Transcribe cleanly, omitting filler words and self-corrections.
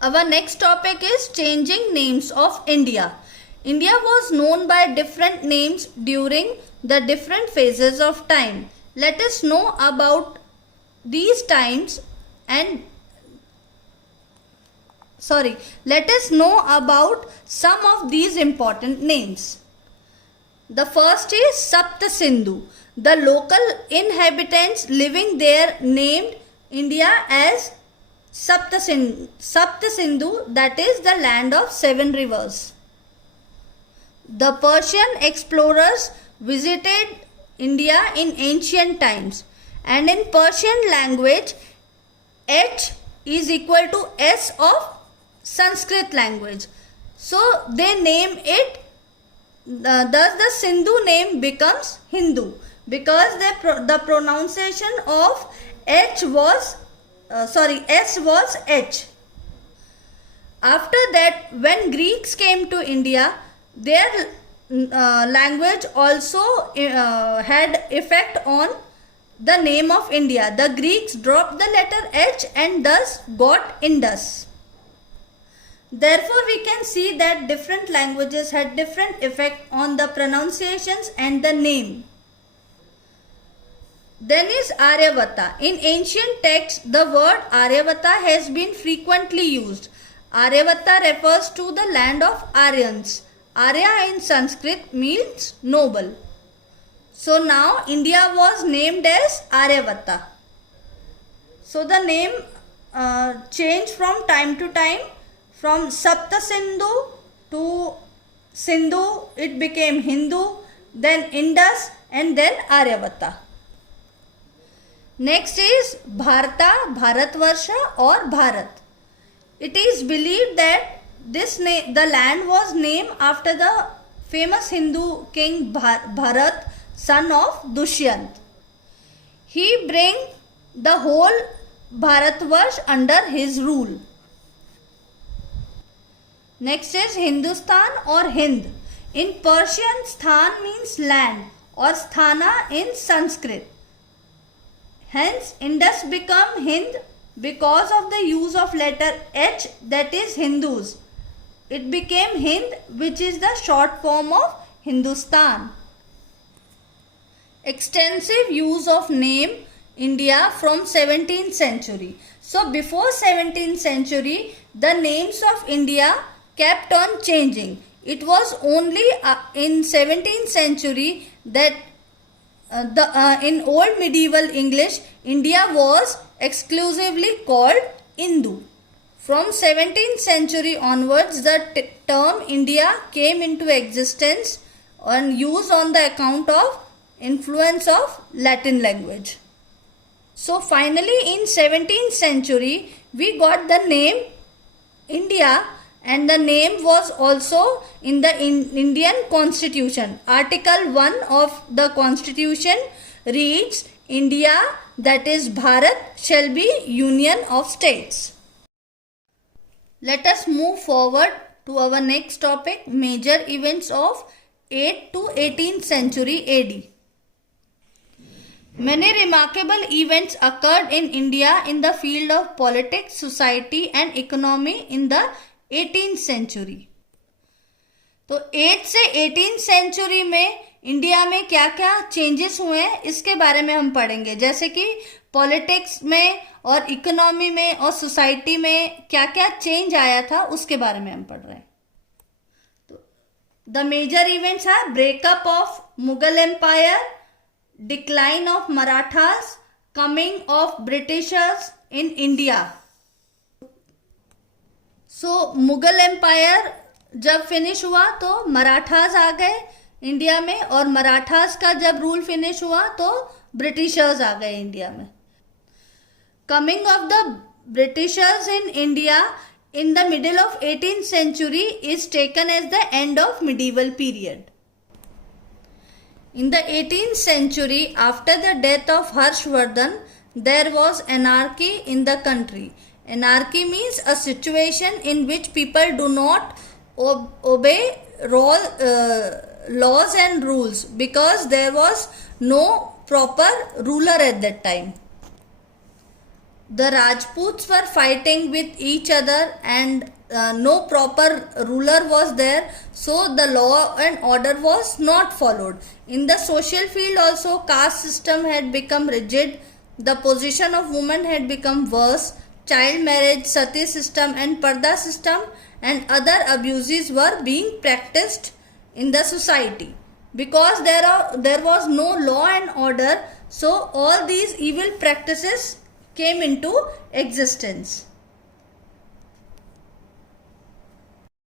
Our next topic is changing names of India. India was known by different names during the different phases of time. Let us know about these times and let us know about some of these important names. The first is Sapta Sindhu. The local inhabitants living there named India as Sapta Sindhu, that is the land of seven rivers. The Persian explorers visited India in ancient times, and in Persian language H is equal to S of Sanskrit language. So they name it, thus the Sindhu name becomes Hindu, because the pronunciation of S was H. After that, when Greeks came to India, their language also had effect on the name of India. The Greeks dropped the letter H and thus got Indus. Therefore, we can see that different languages had different effect on the pronunciations and the name. Then is Aryavata. In ancient texts, the word Aryavata has been frequently used. Aryavata refers to the land of Aryans. Arya in Sanskrit means noble. So now India was named as Aryavata. So the name changed from time to time. From Sapta Sindhu to Sindhu, it became Hindu, then Indus, and then Aryavata. Next is Bharata, Bharatvarsha or Bharat. It is believed that the land was named after the famous Hindu king Bharat, son of Dushyant. He bring the whole Bharatvarsh under his rule. Next is Hindustan or Hind. In Persian, Sthan means land or Sthana in Sanskrit. Hence, Indus become Hind because of the use of letter H, that is Hindus. It became Hind, which is the short form of Hindustan. Extensive use of name India from 17th century. So before 17th century, the names of India kept on changing. It was only in 17th century that in old medieval English, India was exclusively called Indu. From 17th century onwards, the term India came into existence and used on the account of influence of Latin language. So finally in 17th century, we got the name India, and the name was also in the Indian Constitution. Article 1 of the Constitution reads, India, that is Bharat, shall be Union of States. Let us move forward to our next topic, major events of 8th to 18th century AD. Many remarkable events occurred in India in the field of politics, society and economy in the 18th century. तो 8 से 18th century में India में क्या क्या changes हुए हैं इसके बारे में हम पढ़ेंगे, जैसे कि पॉलिटिक्स में और इकोनॉमी में और सोसाइटी में क्या क्या चेंज आया था उसके बारे में हम पढ़ रहे हैं. तो the major events are breakup of Mughal empire, decline of Marathas, coming of Britishers in India. So Mughal empire जब फिनिश हुआ तो मराठास आ गए इंडिया में, और मराठास का जब रूल फिनिश हुआ तो ब्रिटिशर्स आ गए इंडिया में. Coming of the Britishers in India in the middle of 18th century is taken as the end of medieval period. In the 18th century, after the death of Harshvardhan, there was anarchy in the country. Anarchy means a situation in which people do not obey laws and rules because there was no proper ruler at that time. The Rajputs were fighting with each other, and no proper ruler was there, so the law and order was not followed. In the social field also, caste system had become rigid, the position of women had become worse, child marriage, sati system and parda system and other abuses were being practiced in the society. Because there was no law and order, so all these evil practices came into existence.